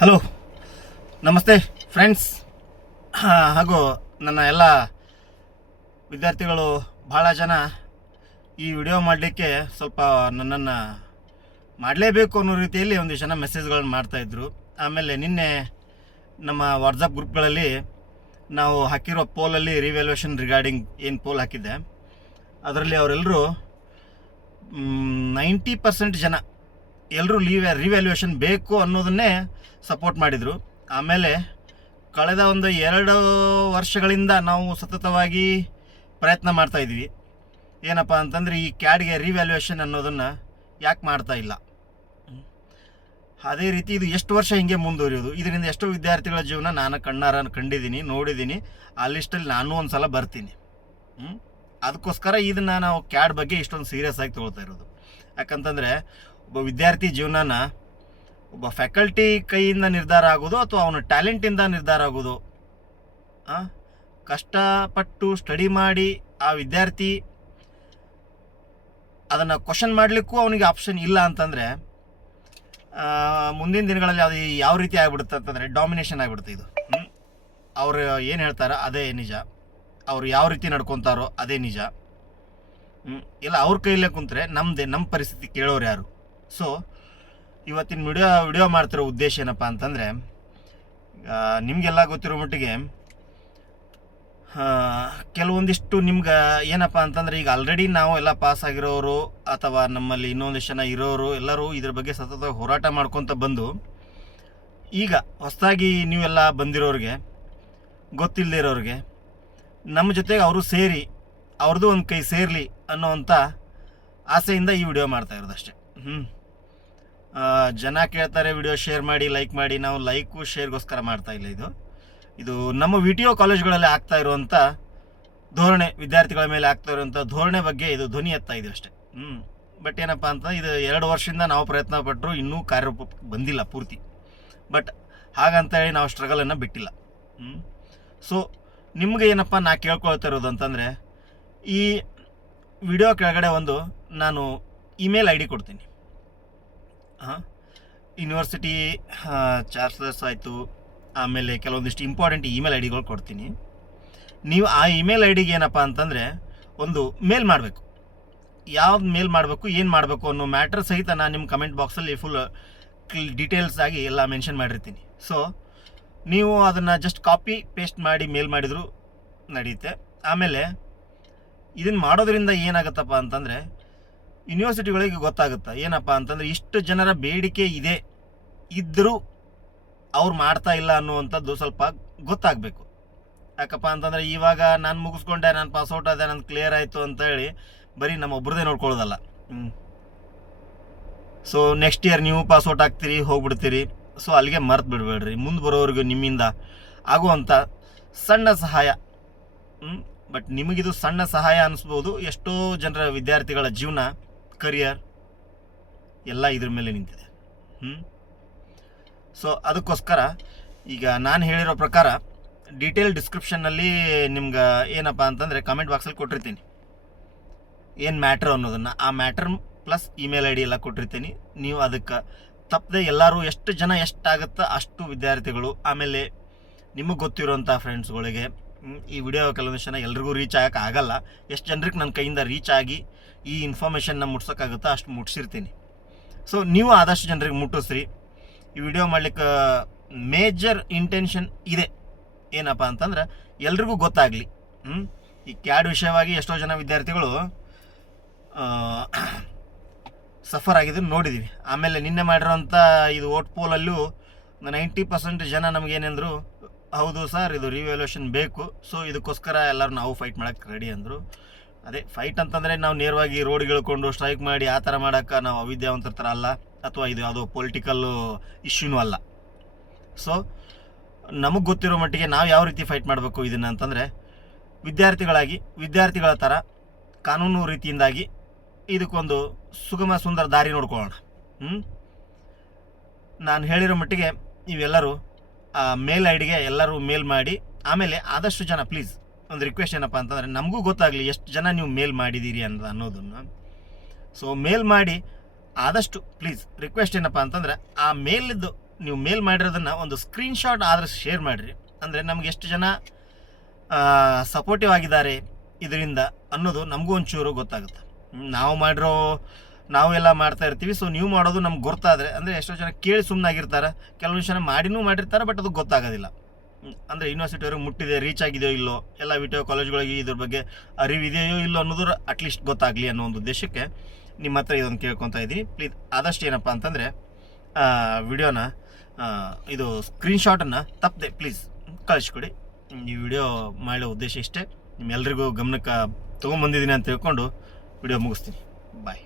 Hello, ನಮಸ್ತೆ friends. ಹಾಗೂ ನನ್ನ ಎಲ್ಲ ವಿದ್ಯಾರ್ಥಿಗಳು ಭಾಳ ಜನ ಈ ವಿಡಿಯೋ ಮಾಡಲಿಕ್ಕೆ ಸ್ವಲ್ಪ ನನ್ನನ್ನು ಮಾಡಲೇಬೇಕು ಅನ್ನೋ ರೀತಿಯಲ್ಲಿ ಒಂದಿಷ್ಟು ಜನ ಮೆಸೇಜ್ಗಳನ್ನು ಮಾಡ್ತಾಯಿದ್ರು. ಆಮೇಲೆ ನಿನ್ನೆ ನಮ್ಮ ವಾಟ್ಸಪ್ ಗ್ರೂಪ್ಗಳಲ್ಲಿ ನಾವು ಹಾಕಿರೋ ಪೋಲಲ್ಲಿ ರಿವ್ಯಾಲ್ಯೂಯೇಷನ್ ರಿಗಾರ್ಡಿಂಗ್ ಏನು ಪೋಲ್ ಹಾಕಿದ್ದೆ ಅದರಲ್ಲಿ ಅವರೆಲ್ಲರೂ 90% ಜನ ಎಲ್ಲರೂ ರಿವ್ಯಾಲ್ಯೂಯೇಷನ್ ಬೇಕು ಅನ್ನೋದನ್ನೇ ಸಪೋರ್ಟ್ ಮಾಡಿದರು. ಆಮೇಲೆ ಕಳೆದ ಒಂದು 2 ವರ್ಷಗಳಿಂದ ನಾವು ಸತತವಾಗಿ ಪ್ರಯತ್ನ ಮಾಡ್ತಾಯಿದ್ವಿ. ಏನಪ್ಪ ಅಂತಂದರೆ ಈ ಕ್ಯಾಡ್ಗೆ ರಿವ್ಯಾಲ್ಯೂಯೇಷನ್ ಅನ್ನೋದನ್ನು ಯಾಕೆ ಮಾಡ್ತಾ ಇಲ್ಲ. ಅದೇ ರೀತಿ ಇದು ಎಷ್ಟು ವರ್ಷ ಹಿಂಗೆ ಮುಂದುವರಿಯೋದು. ಇದರಿಂದ ಎಷ್ಟೋ ವಿದ್ಯಾರ್ಥಿಗಳ ಜೀವನ ನಾನು ಕಂಡಿದ್ದೀನಿ, ನೋಡಿದ್ದೀನಿ. ಆ ಲಿಸ್ಟಲ್ಲಿ ನಾನು ಒಂದು ಸಲ ಬರ್ತೀನಿ. ಅದಕ್ಕೋಸ್ಕರ ಇದನ್ನು ನಾವು ಕ್ಯಾಡ್ ಬಗ್ಗೆ ಇಷ್ಟೊಂದು ಸೀರಿಯಸ್ ಆಗಿ ತೊಗೊಳ್ತಾ ಇರೋದು. ಯಾಕಂತಂದರೆ ಒಬ್ಬ ವಿದ್ಯಾರ್ಥಿ ಜೀವನನ ಒಬ್ಬ ಫ್ಯಾಕಲ್ಟಿ ಕೈಯಿಂದ ನಿರ್ಧಾರ ಆಗೋದು ಅಥವಾ ಅವನ ಟ್ಯಾಲೆಂಟಿಂದ ನಿರ್ಧಾರ ಆಗೋದು. ಕಷ್ಟಪಟ್ಟು ಸ್ಟಡಿ ಮಾಡಿ ಆ ವಿದ್ಯಾರ್ಥಿ ಅದನ್ನು ಕ್ವಶನ್ ಮಾಡಲಿಕ್ಕೂ ಅವನಿಗೆ ಆಪ್ಷನ್ ಇಲ್ಲ ಅಂತಂದರೆ ಮುಂದಿನ ದಿನಗಳಲ್ಲಿ ಅದು ಯಾವ ರೀತಿ ಆಗಿಬಿಡುತ್ತೆ ಅಂತಂದರೆ ಡಾಮಿನೇಷನ್ ಆಗಿಬಿಡುತ್ತೆ. ಇದು ಅವರು ಏನು ಹೇಳ್ತಾರೋ ಅದೇ ನಿಜ, ಅವರು ಯಾವ ರೀತಿ ನಡ್ಕೊತಾರೋ ಅದೇ ನಿಜ. ಇಲ್ಲ ಅವ್ರ ಕೈಯಲ್ಲೇ ಕುಂತ್ರೆ ನಮ್ಮ ಪರಿಸ್ಥಿತಿ ಕೇಳೋರು ಯಾರು. ಸೊ ಇವತ್ತಿನ ವಿಡಿಯೋ ಮಾಡ್ತಿರೋ ಉದ್ದೇಶ ಏನಪ್ಪ ಅಂತಂದರೆ, ನಿಮಗೆಲ್ಲ ಗೊತ್ತಿರೋ ಮಟ್ಟಿಗೆ ಕೆಲವೊಂದಿಷ್ಟು ನಿಮ್ಗೆ ಏನಪ್ಪ ಅಂತಂದರೆ, ಈಗ ಆಲ್ರೆಡಿ ನಾವು ಎಲ್ಲ ಪಾಸ್ ಆಗಿರೋರು ಅಥವಾ ನಮ್ಮಲ್ಲಿ ಇನ್ನೊಂದಿಷ್ಟು ಜನ ಇರೋರು ಎಲ್ಲರೂ ಇದ್ರ ಬಗ್ಗೆ ಸತತವಾಗಿ ಹೋರಾಟ ಮಾಡ್ಕೊತ ಬಂದು, ಈಗ ಹೊಸದಾಗಿ ನೀವೆಲ್ಲ ಬಂದಿರೋರಿಗೆ, ಗೊತ್ತಿಲ್ಲದೆ ಇರೋರಿಗೆ ನಮ್ಮ ಜೊತೆಗೆ ಅವರು ಸೇರಿ ಅವ್ರದ್ದು ಒಂದು ಕೈ ಸೇರಲಿ ಅನ್ನೋವಂಥ ಆಸೆಯಿಂದ ಈ ವಿಡಿಯೋ ಮಾಡ್ತಾ ಇರೋದು ಅಷ್ಟೇ. ಜನ ಕೇಳ್ತಾರೆ ವಿಡಿಯೋ ಶೇರ್ ಮಾಡಿ, ಲೈಕ್ ಮಾಡಿ. ನಾವು ಲೈಕು ಶೇರ್ಗೋಸ್ಕರ ಮಾಡ್ತಾ ಇಲ್ಲ. ಇದು ನಮ್ಮ ವಿಡಿಯೋ ಕಾಲೇಜ್ಗಳಲ್ಲಿ ಆಗ್ತಾ ಇರುವಂಥ ಧೋರಣೆ, ವಿದ್ಯಾರ್ಥಿಗಳ ಮೇಲೆ ಆಗ್ತಾ ಇರುವಂಥ ಧೋರಣೆ ಬಗ್ಗೆ ಇದು ಧ್ವನಿ ಎತ್ತಾ ಇದೆ ಅಷ್ಟೇ. ಬಟ್ ಏನಪ್ಪ ಅಂತ, ಇದು 2 ವರ್ಷದಿಂದ ನಾವು ಪ್ರಯತ್ನ ಪಟ್ಟರು ಇನ್ನೂ ಕಾರ್ಯರೂಪ ಬಂದಿಲ್ಲ ಪೂರ್ತಿ. ಬಟ್ ಹಾಗಂತೇಳಿ ನಾವು ಸ್ಟ್ರಗಲನ್ನು ಬಿಟ್ಟಿಲ್ಲ. ಸೊ ನಿಮಗೆ ಏನಪ್ಪ ನಾ ಕೇಳ್ಕೊಳ್ತಾ ಇರೋದು ಅಂತಂದರೆ, ಈ ವಿಡಿಯೋ ಕೆಳಗಡೆ ಒಂದು ನಾನು ಇಮೇಲ್ ಐ ಡಿ ಕೊಡ್ತೀನಿ. ಯೂನಿವರ್ಸಿಟಿ ಚಾನ್ಸಲರ್ಸ್ ಆಯಿತು, ಆಮೇಲೆ ಕೆಲವೊಂದಿಷ್ಟು ಇಂಪಾರ್ಟೆಂಟ್ ಇಮೇಲ್ ಐ ಡಿಗಳು ಕೊಡ್ತೀನಿ. ನೀವು ಆ ಇಮೇಲ್ ಐ ಡಿಗೆ ಏನಪ್ಪ ಅಂತಂದರೆ ಒಂದು ಮೇಲ್ ಮಾಡಬೇಕು. ಯಾವ್ದು ಮೇಲ್ ಮಾಡಬೇಕು, ಏನು ಮಾಡಬೇಕು ಅನ್ನೋ ಮ್ಯಾಟ್ರ್ ಸಹಿತ ನಾನು ನಿಮ್ಮ ಕಮೆಂಟ್ ಬಾಕ್ಸಲ್ಲಿ ಫುಲ್ ಡೀಟೇಲ್ಸ್ ಆಗಿ ಎಲ್ಲ ಮೆನ್ಷನ್ ಮಾಡಿರ್ತೀನಿ. ಸೊ ನೀವು ಅದನ್ನು ಜಸ್ಟ್ ಕಾಪಿ ಪೇಸ್ಟ್ ಮಾಡಿ ಮೇಲ್ ಮಾಡಿದರೂ ನಡೆಯುತ್ತೆ. ಆಮೇಲೆ ಇದನ್ನು ಮಾಡೋದ್ರಿಂದ ಏನಾಗುತ್ತಪ್ಪ ಅಂತಂದರೆ, ಯೂನಿವರ್ಸಿಟಿಗಳಿಗೆ ಗೊತ್ತಾಗುತ್ತೆ ಏನಪ್ಪ ಅಂತಂದರೆ ಇಷ್ಟು ಜನರ ಬೇಡಿಕೆ ಇದ್ದರೂ ಅವ್ರು ಮಾಡ್ತಾ ಇಲ್ಲ ಅನ್ನುವಂಥದ್ದು ಸ್ವಲ್ಪ ಗೊತ್ತಾಗಬೇಕು. ಯಾಕಪ್ಪ ಅಂತಂದರೆ ಇವಾಗ ನಾನು ಮುಗಿಸ್ಕೊಂಡೆ, ನಾನು ಪಾಸ್ಔಟ್ ಆದೆ, ನಾನು ಕ್ಲಿಯರ್ ಆಯಿತು ಅಂತ ಹೇಳಿ ಬರೀ ನಮ್ಮ ಒಬ್ರದ್ದೇ ನೋಡ್ಕೊಳ್ಳೋದಲ್ಲ. ಸೊ ನೆಕ್ಸ್ಟ್ ಇಯರ್ ನೀವು ಪಾಸ್ಔಟ್ ಆಗ್ತೀರಿ, ಹೋಗ್ಬಿಡ್ತೀರಿ. ಸೊ ಅಲ್ಲಿಗೆ ಮರ್ತು ಬಿಡಬೇಡ್ರಿ. ಮುಂದೆ ಬರೋವ್ರಿಗೆ ನಿಮ್ಮಿಂದ ಆಗುವಂಥ ಸಣ್ಣ ಸಹಾಯ. ಬಟ್ ನಿಮಗಿದು ಸಣ್ಣ ಸಹಾಯ ಅನ್ನಿಸ್ಬೋದು. ಎಷ್ಟೋ ಜನರ ವಿದ್ಯಾರ್ಥಿಗಳ ಜೀವನ, ಕರಿಯರ್ ಎಲ್ಲ ಇದ್ರ ಮೇಲೆ ನಿಂತಿದೆ. ಸೊ ಅದಕ್ಕೋಸ್ಕರ ಈಗ ನಾನು ಹೇಳಿರೋ ಪ್ರಕಾರ ಡೀಟೇಲ್ ಡಿಸ್ಕ್ರಿಪ್ಷನ್ನಲ್ಲಿ ನಿಮ್ಗೆ ಏನಪ್ಪ ಅಂತಂದರೆ ಕಮೆಂಟ್ ಬಾಕ್ಸಲ್ಲಿ ಕೊಟ್ಟಿರ್ತೀನಿ ಏನು ಮ್ಯಾಟ್ರ್ ಅನ್ನೋದನ್ನು. ಆ matter plus email I D ಎಲ್ಲ ಕೊಟ್ಟಿರ್ತೀನಿ. ನೀವು ಅದಕ್ಕೆ ತಪ್ಪದೆ ಎಲ್ಲರೂ ಎಷ್ಟು ಜನ ಎಷ್ಟಾಗುತ್ತೋ ಅಷ್ಟು ವಿದ್ಯಾರ್ಥಿಗಳು, ಆಮೇಲೆ ನಿಮಗೆ ಗೊತ್ತಿರೋಂಥ ಫ್ರೆಂಡ್ಸ್ಗಳಿಗೆ ಈ ವಿಡಿಯೋ ಕೆಲವೊಂದು ಜನ ಎಲ್ರಿಗೂ ರೀಚ್ ಆಗೋಕ್ಕೆ ಆಗಲ್ಲ. ಎಷ್ಟು ಜನರಿಗೆ ನನ್ನ ಕೈಯಿಂದ ರೀಚ್ ಆಗಿ ಈ ಇನ್ಫಾರ್ಮೇಷನ್ನ ಮುಟ್ಸೋಕ್ಕಾಗುತ್ತೋ ಅಷ್ಟು ಮುಟ್ಸಿರ್ತೀನಿ. ಸೊ ನೀವು ಆದಷ್ಟು ಜನರಿಗೆ ಮುಟ್ಟಿಸ್ರಿ. ಈ ವಿಡಿಯೋ ಮಾಡಲಿಕ್ಕೆ ಮೇಜರ್ ಇಂಟೆನ್ಷನ್ ಇದೆ ಏನಪ್ಪ ಅಂತಂದ್ರೆ ಎಲ್ರಿಗೂ ಗೊತ್ತಾಗಲಿ. ಈ ಕ್ಯಾಡ್ ವಿಷಯವಾಗಿ ಎಷ್ಟೋ ಜನ ವಿದ್ಯಾರ್ಥಿಗಳು ಸಫರ್ ಆಗಿದ್ದು ನೋಡಿದ್ದೀವಿ. ಆಮೇಲೆ ನಿನ್ನೆ ಮಾಡಿರೋಂಥ ಇದು ವೋಟ್ ಪೋಲಲ್ಲೂ 90% ಜನ ನಮಗೇನೆಂದರು, ಹೌದು ಸರ್ ಇದು ರಿವ್ಯಾಲ್ಯೂಯೇಷನ್ ಬೇಕು, ಸೊ ಇದಕ್ಕೋಸ್ಕರ ಎಲ್ಲರೂ ನಾವು ಫೈಟ್ ಮಾಡೋಕ್ಕೆ ರೆಡಿ ಅಂದರು. ಅದೇ ಫೈಟ್ ಅಂತಂದರೆ ನಾವು ನೇರವಾಗಿ ರೋಡ್ಗೆ ಇಳ್ಕೊಂಡು ಸ್ಟ್ರೈಕ್ ಮಾಡಿ ಆ ಥರ ಮಾಡೋಕ್ಕೆ ನಾವು ಅವಿದ್ಯಾವಂತರ ಥರ ಅಲ್ಲ, ಅಥವಾ ಇದು ಯಾವುದೋ ಪೊಲಿಟಿಕಲ್ಲು ಇಶ್ಯೂನೂ ಅಲ್ಲ. ಸೊ ನಮಗೆ ಗೊತ್ತಿರೋ ಮಟ್ಟಿಗೆ ನಾವು ಯಾವ ರೀತಿ ಫೈಟ್ ಮಾಡಬೇಕು ಇದನ್ನು ಅಂತಂದರೆ, ವಿದ್ಯಾರ್ಥಿಗಳ ಥರ ಕಾನೂನು ರೀತಿಯಿಂದಾಗಿ ಇದಕ್ಕೊಂದು ಸುಗಮ ಸುಂದರ ದಾರಿ ನೋಡ್ಕೊಳ್ಳೋಣ. ನಾನು ಹೇಳಿರೋ ಮಟ್ಟಿಗೆ ನೀವೆಲ್ಲರೂ ಮೇಲ್ ಐ ಡಿಗೆ ಎಲ್ಲರೂ ಮೇಲ್ ಮಾಡಿ. ಆಮೇಲೆ ಆದಷ್ಟು ಜನ ಪ್ಲೀಸ್ ಒಂದು ರಿಕ್ವೆಸ್ಟ್ ಏನಪ್ಪ ಅಂತಂದರೆ, ನಮಗೂ ಗೊತ್ತಾಗಲಿ ಎಷ್ಟು ಜನ ನೀವು ಮೇಲ್ ಮಾಡಿದ್ದೀರಿ ಅನ್ನೋದನ್ನು. ಸೊ ಮೇಲ್ ಮಾಡಿ ಆದಷ್ಟು ಪ್ಲೀಸ್ ರಿಕ್ವೆಸ್ಟ್ ಏನಪ್ಪ ಅಂತಂದರೆ, ಆ ಮೇಲಿದ್ದು ನೀವು ಮೇಲ್ ಮಾಡಿರೋದನ್ನು ಒಂದು ಸ್ಕ್ರೀನ್ಶಾಟ್ ಆದ್ರೆ ಶೇರ್ ಮಾಡಿರಿ. ಅಂದರೆ ನಮ್ಗೆ ಎಷ್ಟು ಜನ ಸಪೋರ್ಟಿವ್ ಆಗಿದ್ದಾರೆ ಇದರಿಂದ ಅನ್ನೋದು ನಮಗೂ ಒಂಚೂರು ಗೊತ್ತಾಗುತ್ತೆ. ನಾವೆಲ್ಲ ಮಾಡ್ತಾ ಇರ್ತೀವಿ. ಸೊ ನೀವು ಮಾಡೋದು ನಮ್ಗೆ ಗೊತ್ತಾದರೆ, ಅಂದರೆ ಎಷ್ಟೋ ಜನ ಕೇಳಿ ಸುಮ್ಮನಾಗಿರ್ತಾರೆ, ಕೆಲವೊಂದು ಜನ ಮಾಡಿರ್ತಾರೆ, ಬಟ್ ಅದು ಗೊತ್ತಾಗೋದಿಲ್ಲ. ಅಂದರೆ ಯೂನಿವರ್ಸಿಟಿಯವ್ರಿಗೆ ಮುಟ್ಟಿದೆ, ರೀಚ್ ಆಗಿದೆಯೋ ಇಲ್ಲೋ, ಎಲ್ಲ ವಿಡಿಯೋ ಕಾಲೇಜ್ಗಳಿಗೆ ಇದ್ರ ಬಗ್ಗೆ ಅರಿವಿದೆಯೋ ಇಲ್ಲೋ ಅನ್ನೋದು ಅಟ್ಲೀಸ್ಟ್ ಗೊತ್ತಾಗಲಿ ಅನ್ನೋ ಒಂದು ಉದ್ದೇಶಕ್ಕೆ ನಿಮ್ಮ ಹತ್ರ ಇದೊಂದು ಕೇಳ್ಕೊತಾ ಇದ್ದೀನಿ. ಪ್ಲೀಸ್ ಆದಷ್ಟು ಏನಪ್ಪ ಅಂತಂದರೆ ವಿಡಿಯೋನ ಇದು ಸ್ಕ್ರೀನ್ಶಾಟನ್ನು ತಪ್ಪದೆ ಪ್ಲೀಸ್ ಕಳಿಸ್ಕೊಡಿ. ಈ ವಿಡಿಯೋ ಮಾಡೋ ಉದ್ದೇಶ ಇಷ್ಟೇ. ನಿಮ್ಮೆಲ್ಲರಿಗೂ ಗಮನಕ್ಕೆ ತೊಗೊಂಬಂದಿದ್ದೀನಿ ಅಂತ ತಿಳ್ಕೊಂಡು ವಿಡಿಯೋ ಮುಗಿಸ್ತೀನಿ. ಬಾಯ್.